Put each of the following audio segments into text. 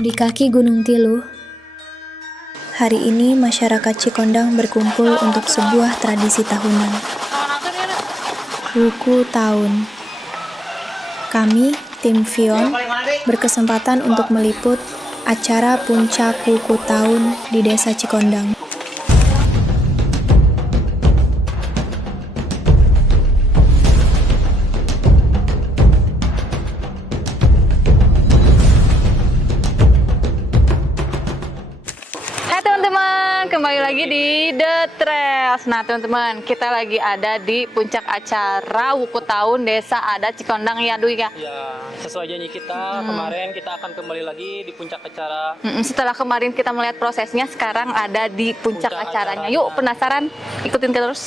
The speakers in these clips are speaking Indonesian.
Di kaki Gunung Tiluh, hari ini masyarakat Cikondang berkumpul untuk sebuah tradisi tahunan. Wuku Tahun. Kami, tim Vion, berkesempatan untuk meliput acara puncak Wuku Tahun di Desa Cikondang. Hai teman-teman, kembali lagi di The Trails. Nah teman-teman, kita lagi ada di puncak acara Wuku Tahun Desa Adat Cikondang ya Dwi ya? Ya, sesuai janji kita kemarin kita akan kembali lagi di puncak acara. Setelah kemarin kita melihat prosesnya, sekarang ada di puncak acaranya. Yuk, penasaran? Ikutin terus.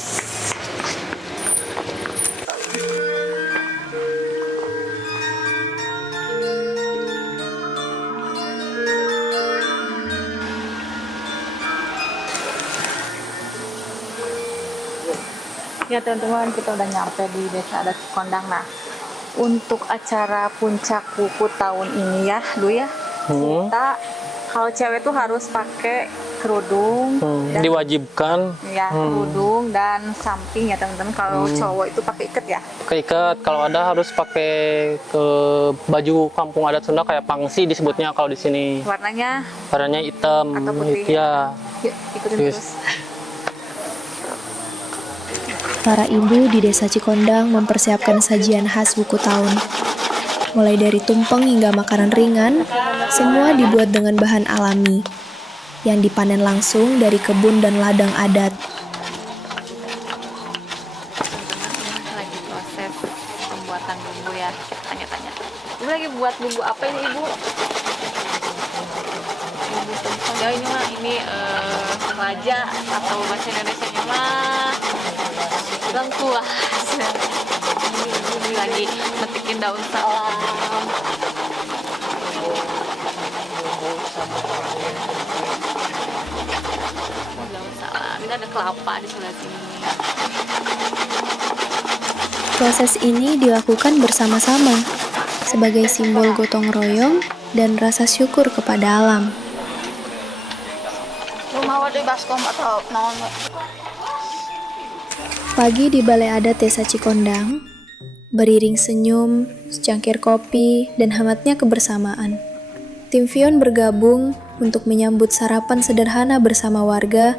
Ya teman-teman, kita udah nyampe di Desa Adat Cikondang. Nah, untuk acara puncak Wuku tahun ini ya, Dwi ya, kita kalau cewek tuh harus pakai kerudung, dan Diwajibkan ya kerudung dan samping ya teman-teman. Kalau cowok itu pakai ikat ya. keikat, kalau ada harus pakai ke baju kampung adat Sunda kayak pangsi disebutnya kalau di sini. Warnanya hitam. atau putih. Ya. Yuk, ikutin Yes. terus. Para ibu di Desa Cikondang mempersiapkan sajian khas Wuku Tahun. Mulai dari tumpeng hingga makanan ringan, semua dibuat dengan bahan alami, yang dipanen langsung dari kebun dan ladang adat. Lagi proses pembuatan bumbu ya. Kita tanya-tanya. Ibu lagi buat bumbu apa ini Ibu? Bumbu tumpeng. Ya ini raja atau bahasa Indonesianya mah lengkuas. Ini lagi metikin daun salam. Daun salam. Ini ada kelapa di sebelah sini. Proses ini dilakukan bersama-sama, sebagai simbol gotong royong dan rasa syukur kepada alam. Pagi di Balai Adat Desa Cikondang, beriring senyum, secangkir kopi, dan hangatnya kebersamaan. Tim Vion bergabung untuk menyambut sarapan sederhana bersama warga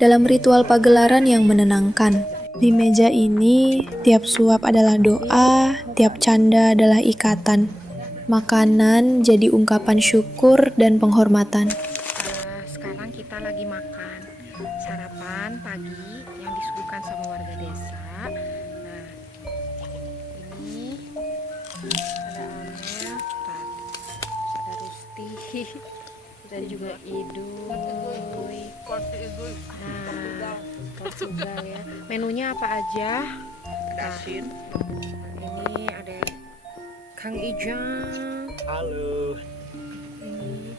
dalam ritual pagelaran yang menenangkan. Di meja ini, tiap suap adalah doa, tiap canda adalah ikatan. Makanan jadi ungkapan syukur dan penghormatan. Sekarang kita lagi makan sarapan pagi yang disuguhkan sama warga desa. Nah, ini ada Amel, ada Rusti, dan juga Iduy. Nah, Portugal ya. Menunya apa aja? Nah, ini ada Kang Ijang. Halo. Ini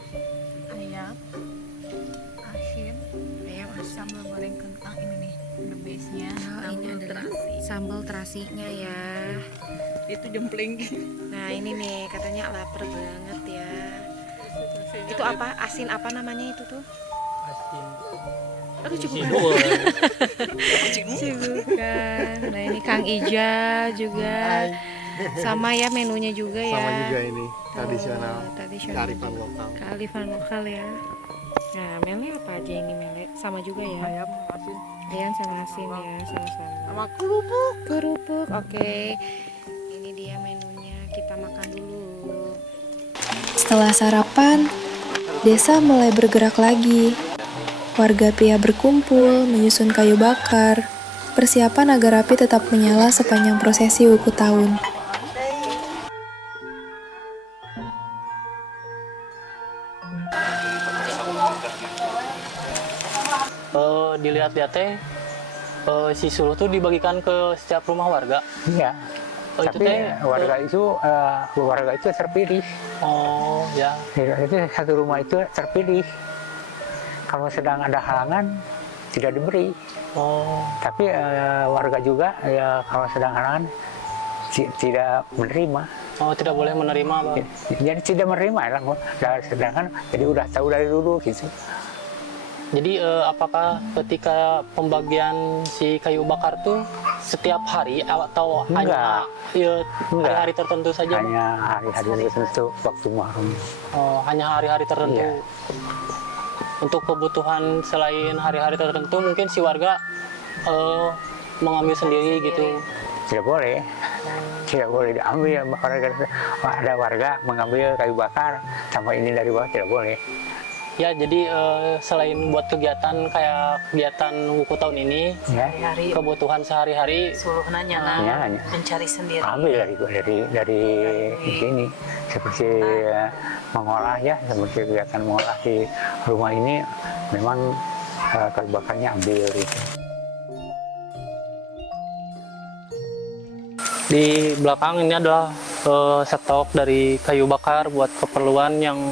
ayam asin, ayam asam goreng kentang. Ini nih the base nya. Ini adalah sambal terasinya ya. Itu jempling. Nah ini nih katanya lapar banget ya. Itu apa, asin apa namanya itu tuh? Asin. Aduh cibukan. Cibukan. Nah ini Kang Ija juga. Sama ya menunya juga ya. Sama juga ini tradisional, kearifan juga. lokal. Kearifan lokal ya. Nah mele apa aja ini mele? Sama juga ya. Ayam asin. Ayam sama asin ya, sama-sama. Sama kerupuk. Kerupuk, oke. Ini dia menunya, kita makan dulu. Setelah sarapan, desa mulai bergerak lagi. Warga pria berkumpul, menyusun kayu bakar, persiapan agar api tetap menyala sepanjang prosesi Wuku Tahun. Dilihat-lihat teh si suluh tuh dibagikan ke setiap rumah warga. Iya. Itu Tapi teh warga itu terpilih. oh ya. Itu satu rumah itu terpilih. Kalau sedang ada halangan tidak diberi. Oh. Tapi warga juga ya kalau sedang halangan tidak menerima. Oh, tidak boleh menerima, Bang. Jadi tidak menerima lah, sedangkan jadi udah tahu dari dulu gitu. Jadi apakah ketika pembagian si kayu bakar tuh setiap hari atau hanya ya, hari-hari tertentu saja? Bang? Hanya hari-hari tertentu waktu Muharram. Oh, hanya hari-hari tertentu. Iya. Untuk kebutuhan selain hari-hari tertentu mungkin si warga mengambil sendiri gitu. Tidak boleh diambil. Ada warga mengambil kayu bakar sama ini dari bawah, tidak boleh. Ya, jadi selain buat kegiatan kayak kegiatan wuku tahun ini, Ya, Hari kebutuhan sehari-hari suruh nanya lah, hanya mencari sendiri. ambil dari sini, seperti mengolah ya, seperti kegiatan mengolah di rumah ini memang kayu bakarnya ambil gitu. di belakang ini adalah stok dari kayu bakar buat keperluan yang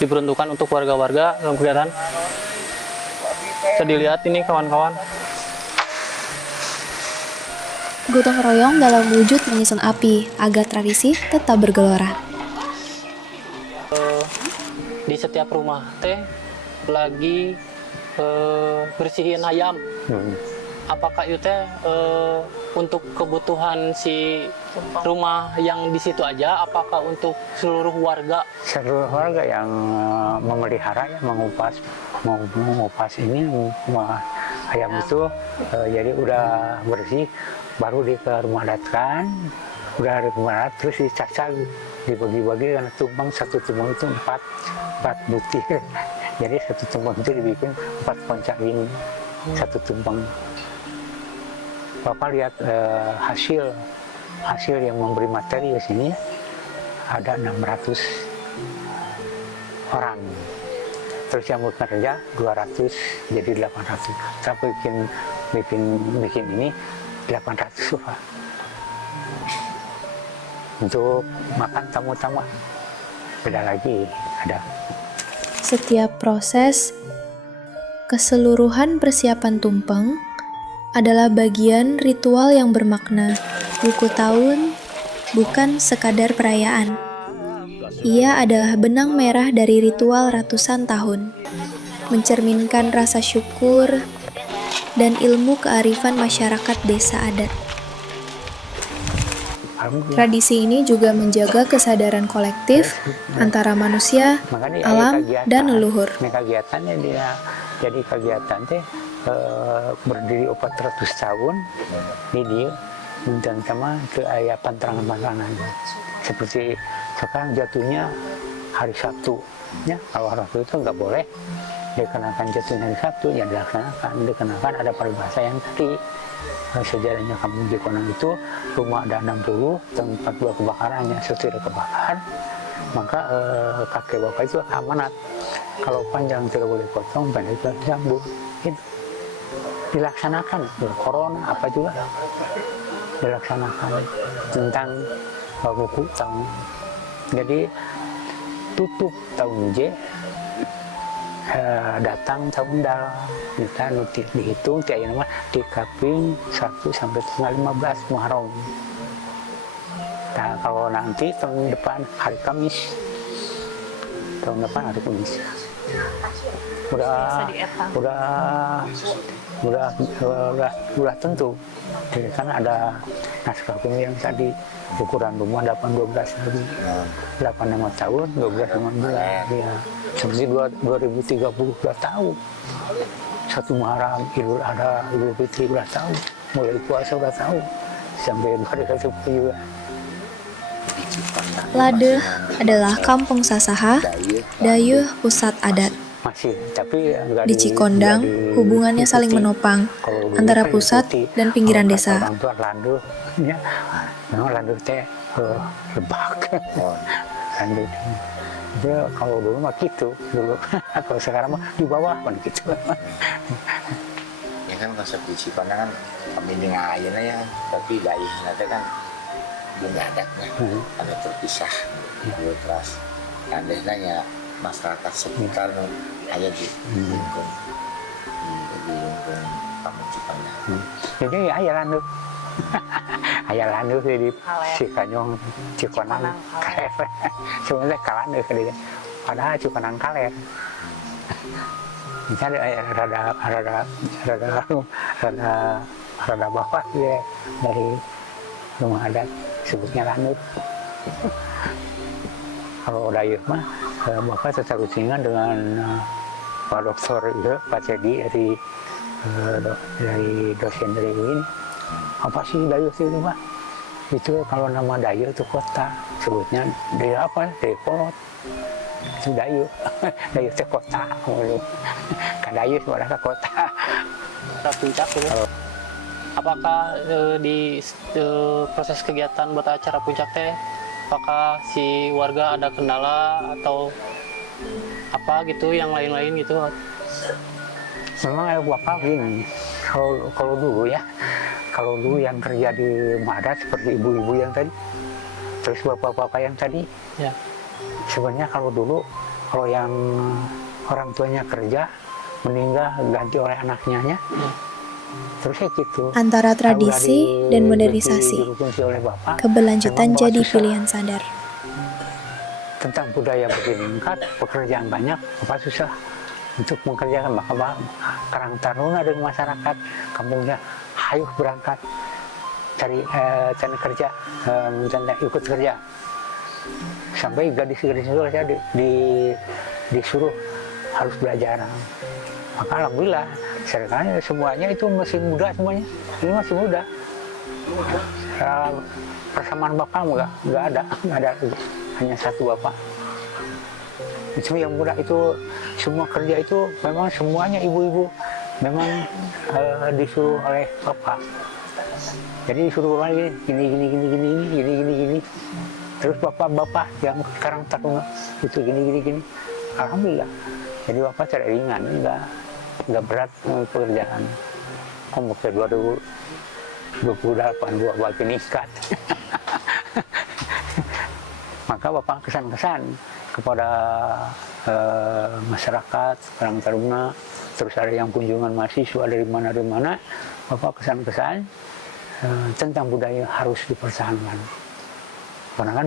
diperuntukkan untuk warga-warga dalam kegiatan. Bisa dilihat ini kawan-kawan. Gotong royong dalam wujud menyusun api agar tradisi tetap bergelora. Di setiap rumah teh lagi bersihin ayam. Apakah itu teh untuk kebutuhan si rumah yang di situ aja? Apakah untuk seluruh warga? Seluruh warga yang memelihara ya, mengupas ini ayam itu, jadi udah bersih, baru di ke rumah adatkan, udah di rumah adat terus dicacah, dibagi-bagi karena tumpeng, satu tumpeng itu empat butir. Jadi satu tumpeng itu dibikin 4 poncak ini, satu tumpeng. Bapak lihat hasil yang memberi materi di sini ada 600 orang. Terus yang bekerja 200, jadi 800. Sampai bikin ini 800 Pak. Untuk makan tamu-tamu beda lagi ada. Setiap proses, keseluruhan persiapan tumpeng adalah bagian ritual yang bermakna. Wuku tahun bukan sekadar perayaan. Ia adalah benang merah dari ritual ratusan tahun, mencerminkan rasa syukur dan ilmu kearifan masyarakat desa adat. Tradisi ini juga menjaga kesadaran kolektif antara manusia, Makanya alam, dan leluhur. Kegiatannya dia jadi kegiatan teh berdiri 400 tahun di dia dan sama ke ayah pantangan-pantangan seperti sekarang jatuhnya hari Sabtu ya, kalau hari Sabtu itu nggak boleh dikenakan jatuhnya hari Sabtu, yang dikenakan ada peribahasa yang tadi sejarahnya kampung Cikonang itu rumah ada 60, tempat 2 kebakarannya, satu tidak kebakar, maka kakek bapak itu amanat kalau panjang tidak boleh potong, pendek tidak disambung gitu. Dilaksanakan, corona apa juga dilaksanakan tentang buku tahun. Jadi tutup tahun J, datang tahun Dal, kita dihitung tiap nama di kaping 1 sampai tanggal 15 Muharram. Nah kalau nanti tahun depan hari Kamis, udah tentu. Jadi kan ada naskah hukum yang tadi ukuran rumah 8-12 lagi, 8-5 tahun, 12 bulan, ya. Seperti 2030 udah tahu. Satu Muharram, Idul Adha, Idul Fitri udah tahu, mulai puasa udah tahu, sampai 2010 juga. Lade adalah kampung Sasaha, Dayuh pusat adat. Masih, tapi Di Cikondang, hubungannya saling menopang antara pusat dan pinggiran desa. Orang tua landu, ya, memang landu teh lebak, landu. Dia kalau dulu mah gitu, dulu. Kalau sekarang mah di bawah kan gitu. Ya kan konsep di Cikondang kan kami dengan ayana ya, tapi dayuh nanti kan belum adatnya, ada terpisah, terus tandanya ya masyarakat sekitar ada di lingkung kampung Cikondang. Jadi ayah landu, Aya laneuh di Kaler. Cikanyong, Cikonang, Cikonang, Kaler. Kaler. Sebenarnya kalaneuh dia. Padahal Cikonang Kaler. Misalnya rada bawah dia dari rumah adat sebutnya lanut. Kalau dayuh mah bapak sesarusingan dengan Pak Dokter ya, Pak Cedi dari dosen dari ini. Apa sih dayuh itu Pak? Itu kalau nama dayuh itu kota, sebutnya dari apa? Depot. Itu dayuh. Dayuh itu kota. Kan dayuh sebenarnya ke kota. Ke puncak gitu. Apakah di proses kegiatan buat acara puncak teh, apakah si warga ada kendala atau apa gitu yang lain-lain gitu? Memang ada bapak gini, kalau dulu ya, kalau dulu yang kerja di Madat seperti ibu-ibu yang tadi, terus bapak-bapak yang tadi, Ya. sebenarnya kalau dulu, kalau yang orang tuanya kerja, meninggal ganti oleh anaknya, terus kayak gitu. Antara tradisi Kalau dan modernisasi, direvisi oleh bapak, keberlanjutan memang bapak jadi susah. pilihan sadar. Tentang budaya meningkat, pekerjaan banyak, bapak susah untuk mengerjakan. Maka Karang Taruna dengan masyarakat kampungnya, hayuh berangkat cari kerja, ikut kerja. Sampai gadis-gadis itu saja disuruh harus belajar. Maka alhamdulillah sekarang semuanya itu masih muda semuanya. Ini masih muda. Persamaan bapak nggak ada, hanya satu bapak. Itu yang muda itu semua kerja itu memang semuanya ibu-ibu, memang disuruh oleh bapak. Jadi disuruh bapak gini. Terus bapak-bapak yang Karang Taruna itu gini. Alhamdulillah. Jadi bapak tidak ringan, nggak berat pekerjaan. Komuknya 2028 bapak meningkat. Maka bapak kesan-kesan kepada masyarakat Karang Taruna, terus ada yang kunjungan mahasiswa dari mana, bapak kesan-kesan tentang budaya harus dipertahankan. Karena kan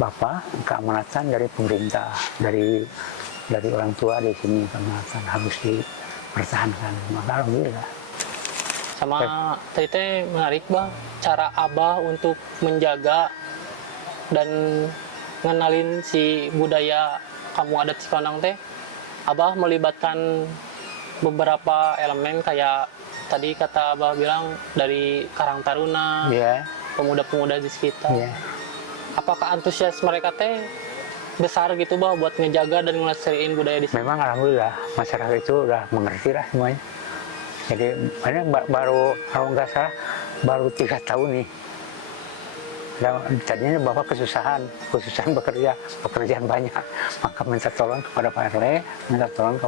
bapak keamanatan dari pemerintah, dari orang tua di sini, keamanatan harus dipertahankan. Maka alhamdulillah. Sama tete menarik bah cara abah untuk menjaga dan ngenalin si budaya kampung adat Cikonang teh. Abah melibatkan beberapa elemen kayak tadi kata abah bilang dari Karang Taruna, Ya, pemuda-pemuda di sekitar. ya. Apakah antusias mereka teh besar gitu bah buat ngejaga dan ngelestariin budaya di sini? Memang alhamdulillah masyarakat itu udah mengerti lah semuanya. Jadi baru kalau nggak salah baru 3 tahun nih. Dan tadinya bapak kesusahan bekerja, pekerjaan banyak, maka minta tolong kepada Pak RW, minta tolong ke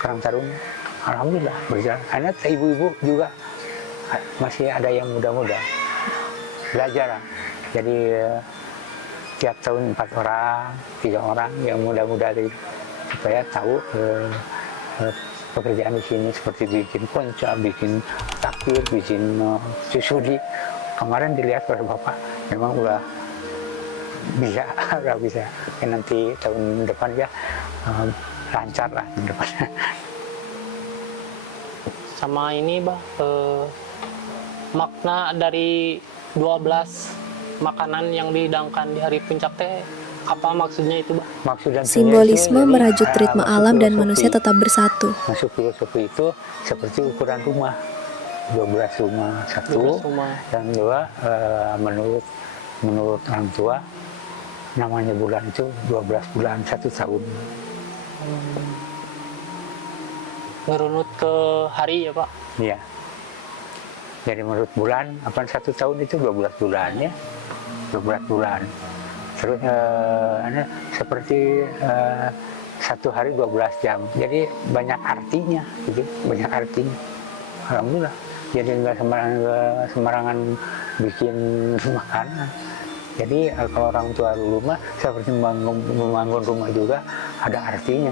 Karang Taruna. Alhamdulillah berjalan. Karena ibu-ibu juga masih ada yang muda-muda belajar. Jadi tiap tahun 4 orang, 3 orang yang muda-muda supaya tahu pekerjaan di sini seperti bikin konca, bikin takbir, bikin susudi. Kemarin dilihat oleh bapak, memang udah bisa. Ya, nanti tahun depan ya lancar lah tahun depan. Sama ini bah makna dari 12 makanan yang dihidangkan di hari puncak teh apa maksudnya itu bah? Maksud dan Simbolisme tujuannya merajut jadi, ritme masuk alam dan filosofi. manusia tetap bersatu. Masuk filosofi itu seperti ukuran rumah, 12 rumah, 12 1 rumah. dan 2 menurut orang tua namanya bulan itu 12 bulan 1 tahun. Ngerunut ke hari ya pak? Iya. Jadi menurut bulan, 1 tahun itu 12 bulan ya, 12 bulan. Terus seperti 1 hari 12 jam. Jadi banyak artinya, gitu, banyak artinya. Alhamdulillah. Jadi nggak sembarangan bikin makanan. Jadi kalau orang tua dulu mah seperti membangun rumah juga ada artinya.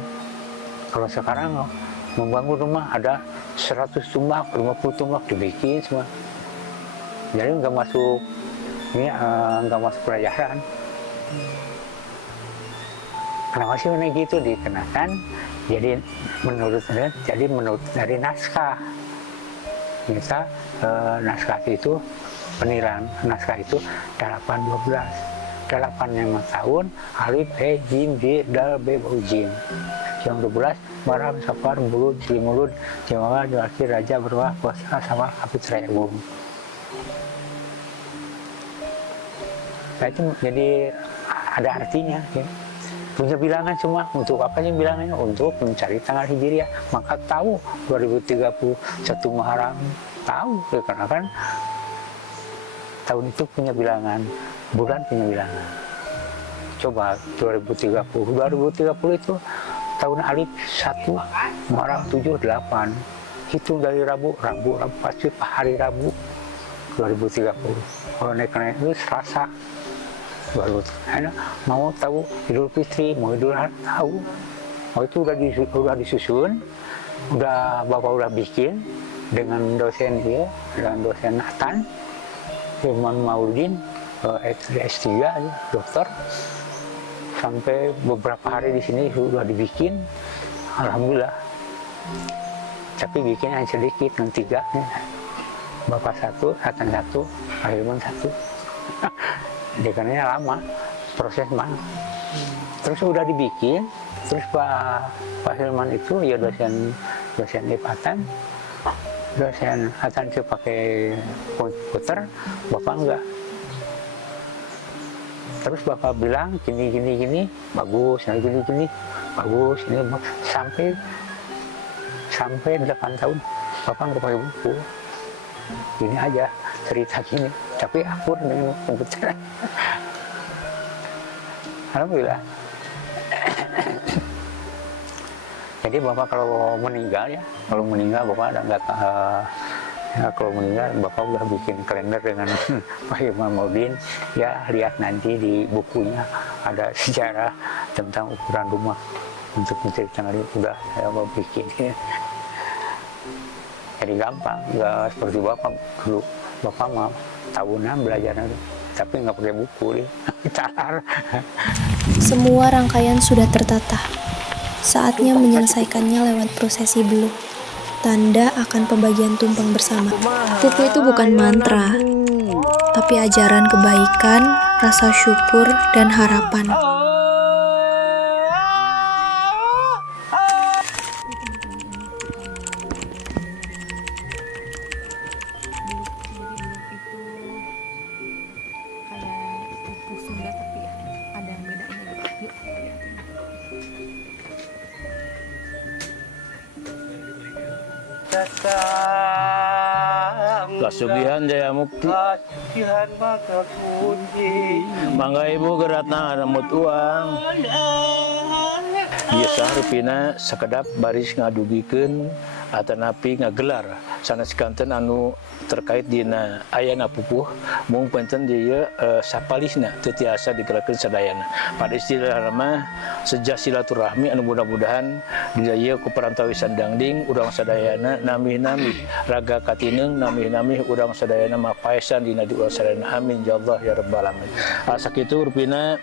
Kalau sekarang membangun rumah ada 100 tumbak, 50 tumbak dibikin semua. Jadi nggak masuk ini, nggak masuk pelajaran. Kenapa sih ini gitu dikenakan? Jadi menurut dari naskah. Kita naskah itu penilaian naskah itu 8-12. 8 yang tahun alif he jim je dal be bau jim. Yang 12 Maram Safar Bulud Jimulud Jawa Akhir Raja Berwah Puasa sama Hafid Rayabum. Nah, itu jadi ada artinya ya. Punya bilangan cuma untuk apa sih bilangannya? Untuk mencari tanggal Hijriah. Maka tahu 2031 Muharram tahu ya, karena kan tahun itu punya bilangan, bulan punya bilangan. Coba 2030 itu tahun alif 1 Muharram 7 8. Hitung dari Rabu pasti hari Rabu 2030. Kalau naik itu Selasa. Baru mau tahu Idul Fitri, mau Idul Adha tahu. Oh itu udah disusun, Bapak udah bikin dengan dosen dia, dengan dosen Nathan, Firman Mauludin, S3 dokter. Sampai beberapa hari di sini sudah dibikin, alhamdulillah. Tapi bikinnya hanya sedikit, yang 3. Bapak 1, Nathan 1, Pak Firman 1. Dekannya lama proses mah. Terus udah dibikin, terus Pak Hilman itu ya dosen IPATAN, dosen Atan itu pakai komputer, Bapak enggak. Terus Bapak bilang gini bagus, gini bagus, ini sampai 8 tahun Bapak nggak pakai buku. Gini aja cerita gini, tapi akur dengan komputer. Alhamdulillah. Jadi Bapak kalau meninggal Bapak ada nggak kalau meninggal Bapak udah bikin kalender dengan Pak Imam Maudin. Ya lihat nanti di bukunya ada sejarah tentang ukuran rumah untuk menceritakan itu udah saya mau bikin. Jadi gampang, nggak seperti Bapak dulu. Bapak mau tahunan belajar, tapi nggak pakai buku nih. Semua rangkaian sudah tertata. Saatnya menyelesaikannya lewat prosesi beluh. Tanda akan pembagian tumpeng bersama. Pupu itu bukan mantra, tapi ajaran kebaikan, rasa syukur, dan harapan. Kasugihan Jaya Mukti, Mangga Ibu Geratna Ramut Uang. Biasa rupina sekedap baris ngadugikeun atanapi ngagelar sanes kanten anu terkait dina ayana pupuh mung penten dia sapalisna teu tiasa digerakeun sadayana. Pada istilah mah sejak silaturahmi anu mudah-mudahan didaya ku perantawi sandangding urang sadayana namih-namih raga katineung namih-namih urang sadayana mapaesan dina di urang sadayana amin ya Allah ya rabbal alamin. Sakitu rupina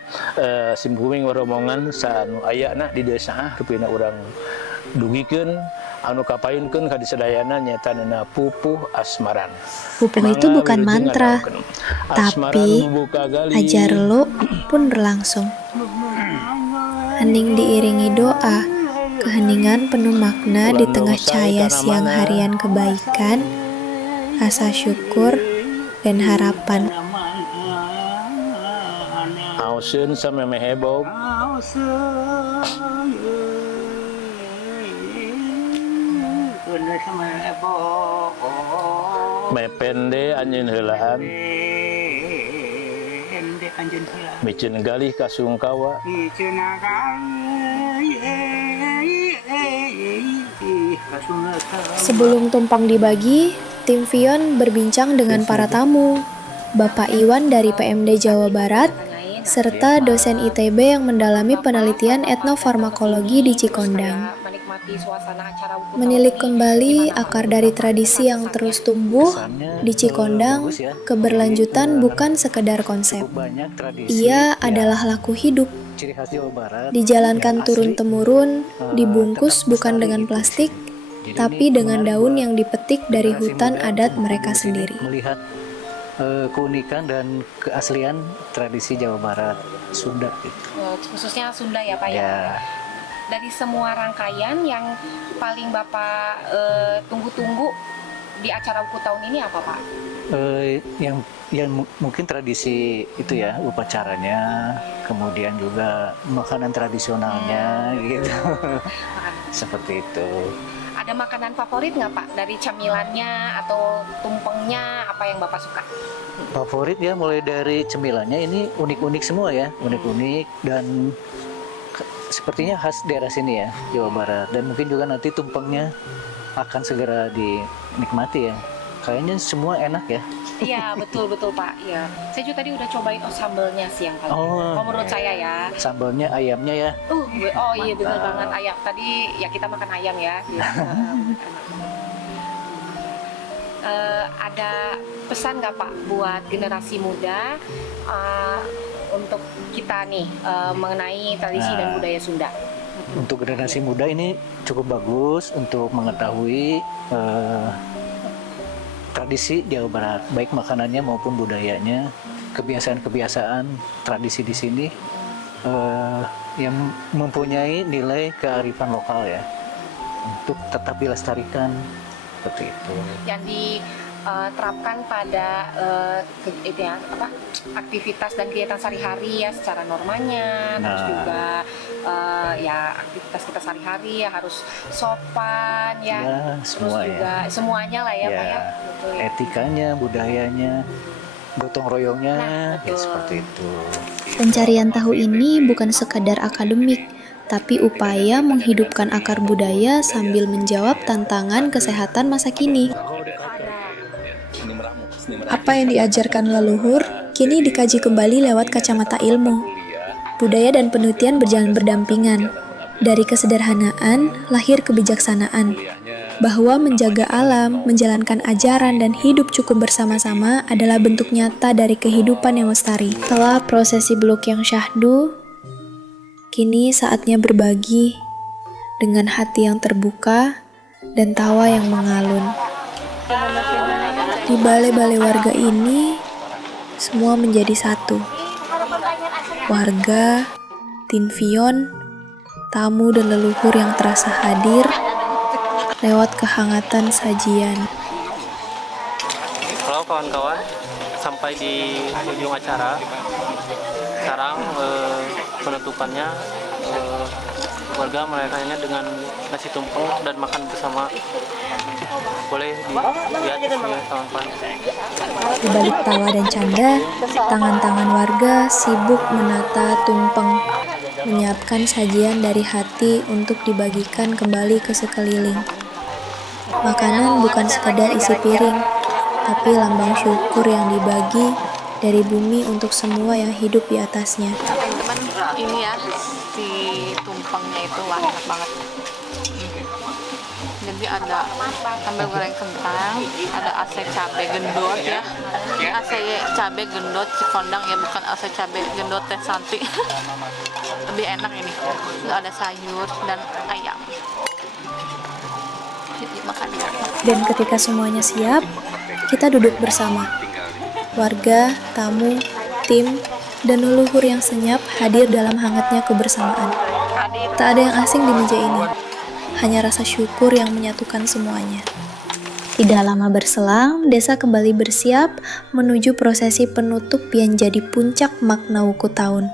simkuring waromongan sanu ayana di desa rupina urang dugikeun anu kapaeunkeun ka disadayana nyatanana pupuh asmaran. Pupuh itu bukan mantra, tapi ajar lo pun berlangsung. Hening diiringi doa, keheningan penuh makna di tengah cahaya siang harian kebaikan, rasa syukur, dan harapan. Auseun samemehebog mepende anjeun heulaan micin galih kasungkawa Sebelum tumpang dibagi, tim Vion berbincang dengan para tamu. Bapak Iwan dari PMD Jawa Barat, serta dosen ITB yang mendalami penelitian etnofarmakologi di Cikondang. menikmati suasana acara buku tahun Menilik ini kembali gimana, Pak? akar dari tradisi yang Kesannya? terus tumbuh di Cikondang, bagus ya. keberlanjutan bukan sekedar konsep. Cukup banyak tradisi Ia yang adalah laku hidup, ciri khas Jawa Barat dijalankan yang asli, turun-temurun, dibungkus tetap bukan lestari dengan gitu. plastik, Jadi tapi ini dengan menarik daun buat yang dipetik dari generasi hutan muda adat untuk mereka di sini sendiri. melihat keunikan dan keaslian tradisi Jawa Barat Sunda gitu. Khususnya Sunda ya Pak ya. Ya, Dari semua rangkaian yang paling Bapak tunggu-tunggu di acara buku tahun ini apa Pak? yang mungkin tradisi itu ya, upacaranya, kemudian juga makanan tradisionalnya gitu. Seperti itu. Ada makanan favorit nggak Pak? Dari cemilannya atau tumpengnya, apa yang Bapak suka? Favorit ya, mulai dari cemilannya ini unik-unik semua ya, unik-unik dan sepertinya khas daerah sini ya, Jawa Barat. Dan mungkin juga nanti tumpengnya akan segera dinikmati ya. Kayaknya semua enak ya. Iya betul Pak. Iya. Saya juga tadi udah cobain sambelnya sih yang paling. Oh, Menurut saya ya. Sambalnya, ayamnya ya. Oh iya benar banget ayam. Tadi ya kita makan ayam ya. Iya. Ada pesan nggak Pak buat generasi muda untuk kita nih mengenai tradisi dan budaya Sunda? Untuk generasi muda ini cukup bagus untuk mengetahui tradisi Jawa Barat, baik makanannya maupun budayanya, kebiasaan-kebiasaan tradisi di sini yang mempunyai nilai kearifan lokal ya, untuk tetap dilestarikan seperti itu. Yang diterapkan pada aktivitas dan kegiatan sehari-hari ya, secara normanya, terus juga ya aktivitas kita sehari-hari ya harus sopan ya, terus semua juga ya. semuanya lah ya, Pak ya. Betul, ya. Etikanya, budayanya, gotong royongnya, ya betul. seperti itu. Pencarian tahu ini bukan sekadar akademik, tapi upaya menghidupkan akar budaya sambil menjawab tantangan kesehatan masa kini. Apa yang diajarkan leluhur kini dikaji kembali lewat kacamata ilmu. Budaya dan penelitian berjalan berdampingan. Dari kesederhanaan lahir kebijaksanaan. Bahwa menjaga alam, menjalankan ajaran, dan hidup cukup bersama-sama adalah bentuk nyata dari kehidupan yang lestari. Setelah prosesi blok yang syahdu, kini saatnya berbagi dengan hati yang terbuka dan tawa yang mengalun. Di balai-balai warga ini, semua menjadi satu. Warga, Tinvion, tamu dan leluhur yang terasa hadir lewat kehangatan sajian. Kalau kawan-kawan sampai di ujung acara, sekarang penutupannya warga merayakannya dengan nasi tumpeng dan makan bersama. Boleh dilihat ya kawan-kawan. Di balik tawa dan canda, tangan-tangan warga sibuk menata tumpeng, menyiapkan sajian dari hati untuk dibagikan kembali ke sekeliling. Makanan bukan sekadar isi piring, tapi lambang syukur yang dibagi dari bumi untuk semua yang hidup di atasnya. Teman-teman, ini ya si tumpengnya itu wah enak banget. Jadi ada sambal goreng kentang, ada ase cabai gendot ya. Ini ase cabai gendot Cikondang ya, bukan ase cabai gendot Teh Santi. Lebih enak ini. Terus ada sayur dan ayam. Jadi makan ya. Dan ketika semuanya siap, kita duduk bersama. Warga, tamu, tim, dan leluhur yang senyap hadir dalam hangatnya kebersamaan. Tak ada yang asing di meja ini. Hanya rasa syukur yang menyatukan semuanya. Tidak lama berselang, desa kembali bersiap menuju prosesi penutup yang jadi puncak makna wuku tahun.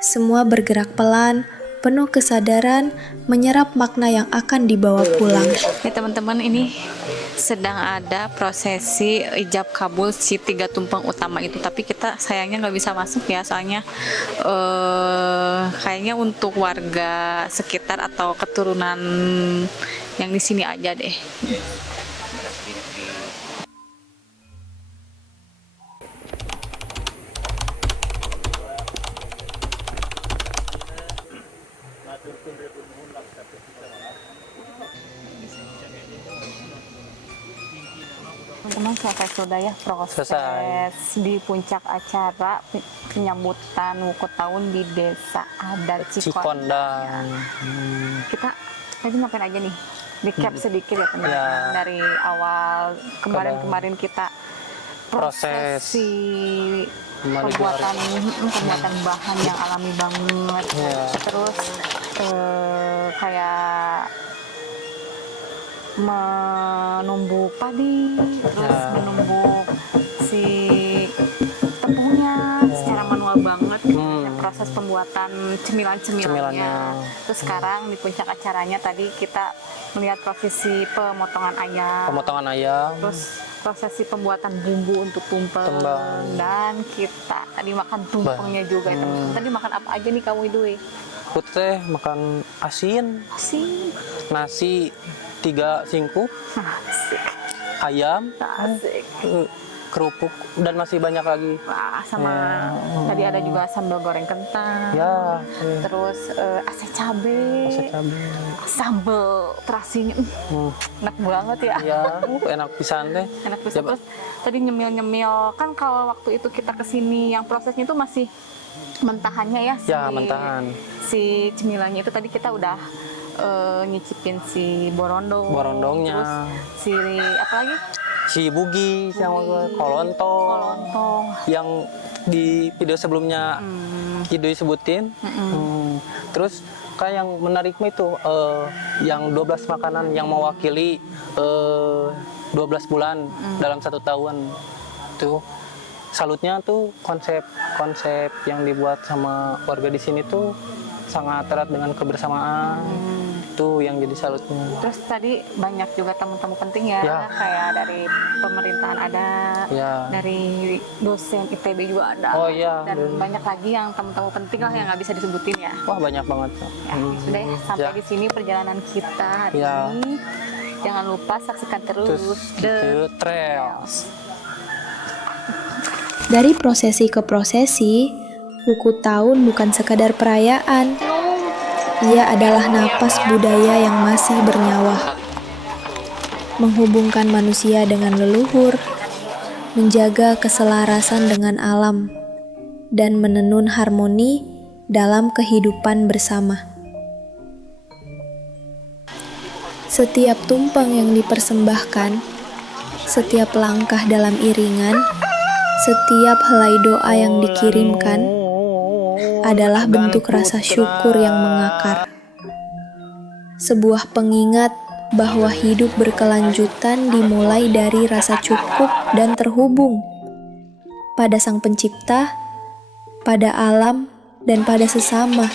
Semua bergerak pelan, penuh kesadaran, menyerap makna yang akan dibawa pulang. Ya teman-teman, ini sedang ada prosesi ijab kabul si 3 tumpeng utama itu, tapi kita sayangnya nggak bisa masuk ya, soalnya kayaknya untuk warga sekitar atau keturunan yang di sini aja deh. memang selesai sudah ya proses di puncak acara penyambutan Wuku Tahun di Desa Adat Cikondang. Kita tadi ngapain aja nih? Recap sedikit ya teman-teman dari awal kemarin kita prosesi pembuatan bahan yang alami banget, terus kayak menumbuk padi, terus menumbuk si tepungnya secara manual banget, proses pembuatan cemilan-cemilannya. Terus sekarang di puncak acaranya tadi kita melihat prosesi pemotongan ayam, terus prosesi pembuatan bumbu untuk tumpeng, dan kita tadi makan tumpengnya juga. Tadi makan apa aja nih kamu Idui? Aku teh makan asin, nasi 3 singkup, ayam, kerupuk, dan masih banyak lagi. Wah, sama tadi ada juga sambal goreng kentang, terus ase cabe, sambal terasinya, enak banget ya. Iya, enak pisan teh. Enak pisan. Terus tadi nyemil-nyemil, kan kalau waktu itu kita kesini yang prosesnya itu masih mentahannya ya, mentahan. Si cemilannya itu tadi kita udah nyicipin si borondongnya, terus si apa lagi? Si bugi, yang kolontong, yang di video sebelumnya Idui sebutin. Terus kayak yang menariknya itu yang 12 makanan yang mewakili 12 bulan dalam 1 tahun. Tuh salutnya tuh konsep yang dibuat sama warga di sini tuh sangat erat dengan kebersamaan. Tuh yang jadi salutnya. Terus tadi banyak juga tamu-tamu penting ya, kayak dari pemerintahan ada, dari dosen ITB juga ada, dan banyak lagi yang tamu-tamu penting lah yang nggak bisa disebutin ya. Wah, banyak banget. Sudah ya, sampai di sini perjalanan kita hari ini. Jangan lupa saksikan terus The Trails. Dari prosesi ke prosesi, Wuku Tahun bukan sekadar perayaan. Ia adalah napas budaya yang masih bernyawa, menghubungkan manusia dengan leluhur, menjaga keselarasan dengan alam, dan menenun harmoni dalam kehidupan bersama. Setiap tumpeng yang dipersembahkan, setiap langkah dalam iringan, setiap helai doa yang dikirimkan adalah bentuk rasa syukur yang mengakar. Sebuah pengingat bahwa hidup berkelanjutan dimulai dari rasa cukup dan terhubung pada Sang Pencipta, pada alam, dan pada sesama.